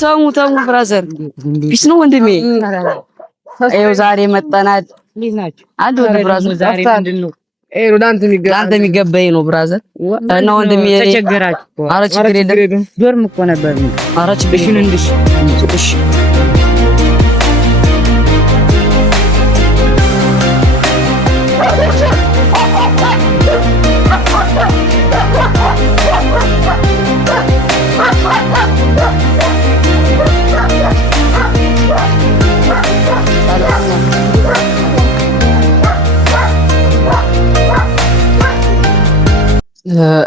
ተሙ ብራዘር ፒስ ነው ወንድሜ። ይኸው ዛሬ መጣናል አንድ ወንድ ብራዘር ዛሬ ምንድነው ዳንተ የሚገባኝ ነው ብራዘር እና ወንድሜ ተቸገራችሁ። ኧረ ችግር የለም ዶርም እኮ ነበር። ኧረ ችግር የለም እሺ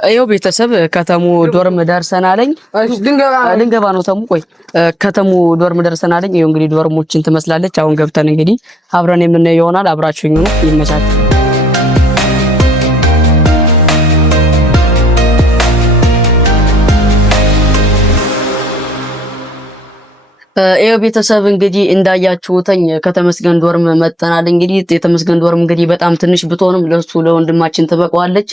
አዮ ቤተሰብ ከተሙ ዶርም ደርሰናልኝ። ልንገባ ነው ተሙ። ቆይ ከተሙ ዶርም ደርሰናልኝ። ይኸው እንግዲህ ዶርሞችን ትመስላለች። አሁን ገብተን እንግዲህ አብረን የምናየው ይሆናል። አብራችሁኝ ነው ይመቻል። ቤተሰብ እንግዲህ እንዳያችሁተኝ ከተመስገን ዶርም መጠናል። እንግዲህ የተመስገን ዶርም እንግዲህ በጣም ትንሽ ብትሆንም ለሱ ለወንድማችን ትበቃዋለች።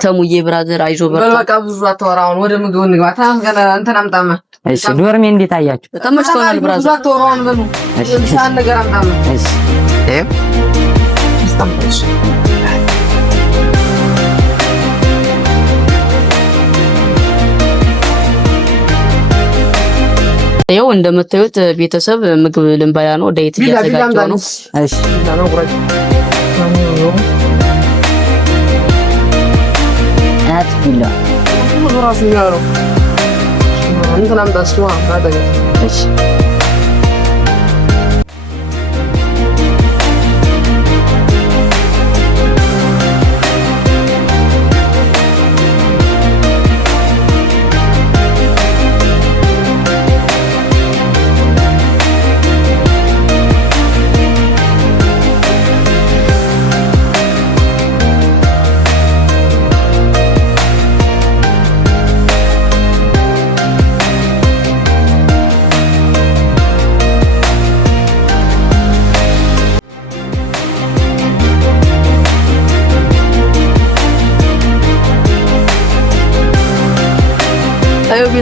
ተሙዬ ብራዘር አይዞ በቃ ብዙ አታወራውን ወደ ምግብ እንግባ። ታንገና እንትን አምጣማ። እሺ ዶርሜ እንዴት አያችሁ? ተመችቶናል ብራዘር። ብዙ አታወራውን በሉ ሳን ነገር አምጣማ። እሺ ስታምጣሽ ይኸው እንደምታዩት ቤተሰብ ምግብ ልንበላ ነው። ዳይት እያዘጋጀው ነው። እሺ ቢላ ራሱ ያለው እንትን አምጣስዋ ታደገ። እሺ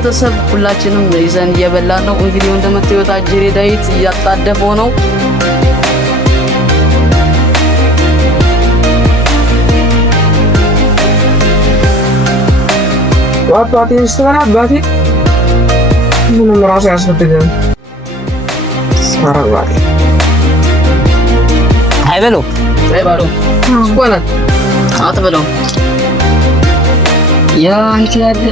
ቤተሰብ ሁላችንም ይዘን እየበላን ነው። እንግዲህ እንደምታዩት አጅሬ ዳዊት እያጣደፈው ነው። ዋጣቲ ይስተራ ባቲ ምንም ራሱ ያስፈልጋል። ሰራዋል አይበሉ ስቆና አትበሉ ያ አንቺ ያለ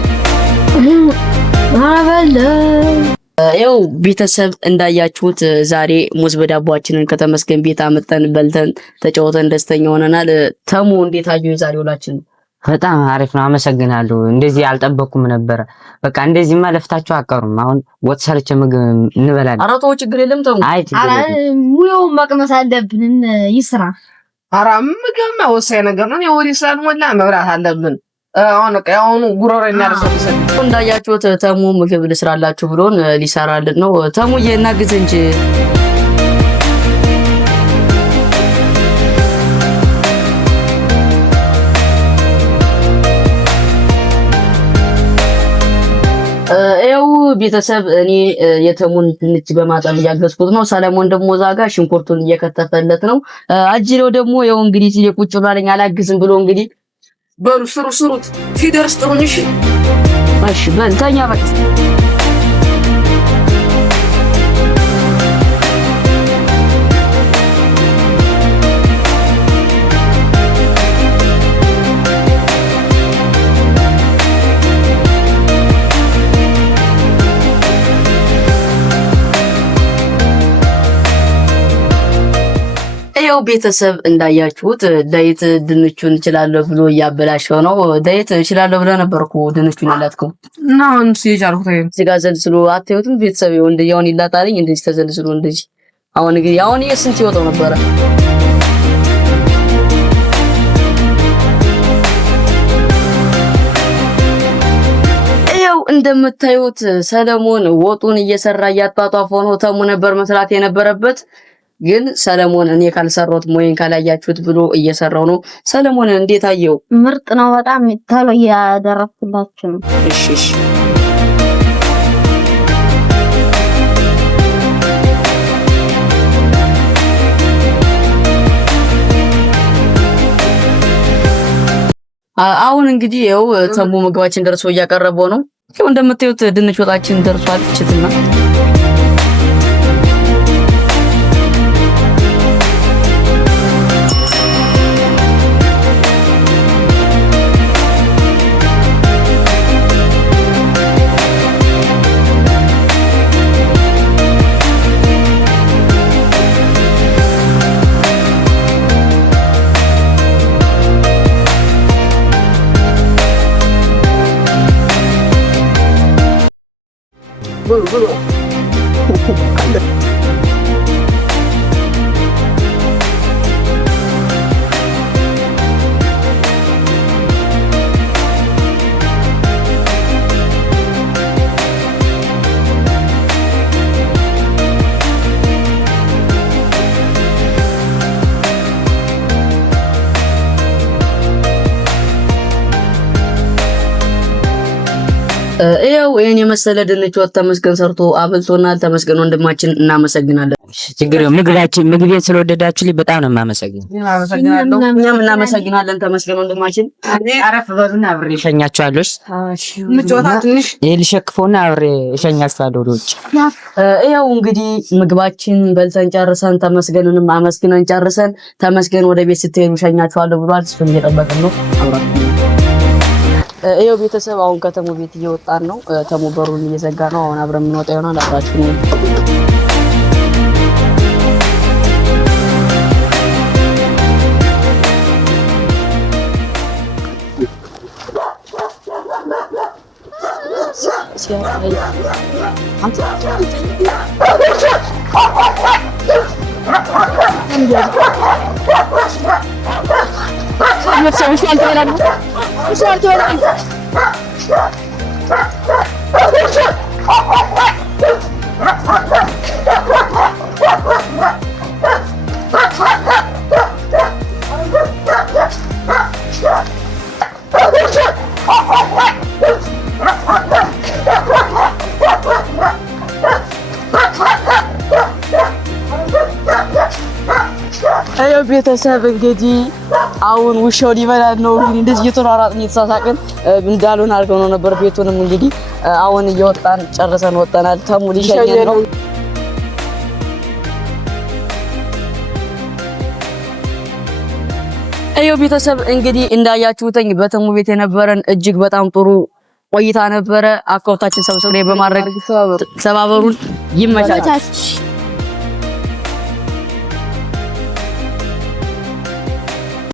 ያው ቤተሰብ እንዳያችሁት ዛሬ ሙዝ በዳቦአችንን ከተመስገን ቤት አመጣን በልተን ተጫውተን ደስተኛ ሆነናል። ተሙ እንዴት አዩ ዛሬ ውላችን? በጣም አሪፍ ነው። አመሰግናለሁ። እንደዚህ አልጠበኩም ነበር። በቃ እንደዚህ ማለፍታችሁ አቀሩም። አሁን ወጥ ሰርቼ ምግብ እንበላለን። ኧረ ተው ችግር የለም ተሙ። ኧረ ሙያው መቅመስ አለብን ይስራ። ኧረ ምግብማ ወሳኝ ነገር ነው። ወዲ ሳልሞላ መብራት አለብን። አሁን ጉሮሮኛ ለሰብሰብ እንዳያችሁት ተሙ ምግብ ልስራላችሁ ብሎን ሊሰራልን ነው። ተሙዬ እናግዝ እንጂ ቤተሰብ እኔ የተሙን ድንች በማጠብ እያገዝኩት ነው። ሰለሞን ደግሞ ዛጋ ሽንኩርቱን እየከተፈለት ነው። አጅሬው ደግሞ ያው እንግዲህ ሲል ቁጭ ብላለኝ አላግዝም ብሎ እንግዲህ በሉ ስሩት ሲደርስ ጥሩንሽ እሺ በልተኛ በቃ ቤተሰብ እንዳያችሁት ዳይት ድንቹን እችላለሁ ብሎ እያበላሸው ነው። ዳይት እችላለሁ ብሎ ነበርኩ ድንቹን ያላትከው እና አሁን ሲጃልኩት እዚህ ጋር ዘልስሎ አታዩትም? ቤተሰብ እንደያውን ይላጣልኝ እንደዚህ ተዘልስሎ እንደዚህ አሁን እንግዲህ አሁን የስንት ይወጣው ነበር? እንደምታዩት ሰለሞን ወጡን እየሰራ እያጣጣፈው ነው። ተሙ ነበር መስራት የነበረበት ግን ሰለሞን እኔ ካልሰራሁት ሞይን ካላያችሁት ብሎ እየሰራው ነው። ሰለሞን እንዴት አየው? ምርጥ ነው በጣም ታሎ ያደረኩላችሁ ነው። እሺ አሁን እንግዲህ ያው ተሙ ምግባችን ደርሶ እያቀረበው ነው። ያው እንደምታዩት ድንች ወጣችን ደርሷል። እችትና ብሉ ያው ይሄን የመሰለ ድንች ወጥ ተመስገን ሰርቶ አብልቶናል። ተመስገን ወንድማችን እናመሰግናለን። ችግር ምግቤን ስለወደዳችሁልኝ በጣም ነው የማመሰግነው። እኛም እናመሰግናለን ተመስገን ወንድማችን። አረፍ በሉና አብሬ እሸኛችኋለሁ። ትንሽ ይሄ ልሸክፎና አብሬ እሸኛችኋለሁ ወደ ውጭ። ያው እንግዲህ ምግባችን በልተን ጨርሰን ተመስገንንም አመስግነን ጨርሰን ተመስገን ወደ ቤት ስትሄዱ እሸኛችኋለሁ ብሏል። እሱን እየጠበቅን ነው። ይኸው ቤተሰብ አሁን ከተሙ ቤት እየወጣን ነው። ተሙ በሩን እየዘጋ ነው። አሁን አብረን የምንወጣ ይሆናል። አብራችሁ ነው። አዮ ቤተሰብ እንግዲህ አሁን ውሻው ሊበላን ነው። እንግዲህ እንደዚህ እየተሯሯጥን እየተሳሳቅን እንዳሉን አድርገው ነው ነበር። ቤቱንም እንግዲህ አሁን እየወጣን ጨርሰን ወጣናል። ተሙ ሊሸኘን ነው። አዮ ቤተሰብ እንግዲህ እንዳያችሁትኝ በተሙ ቤት የነበረን እጅግ በጣም ጥሩ ቆይታ ነበረ። አካውንታችን ሰብስበን በማድረግ ተባበሩን። ይመቻችሁ።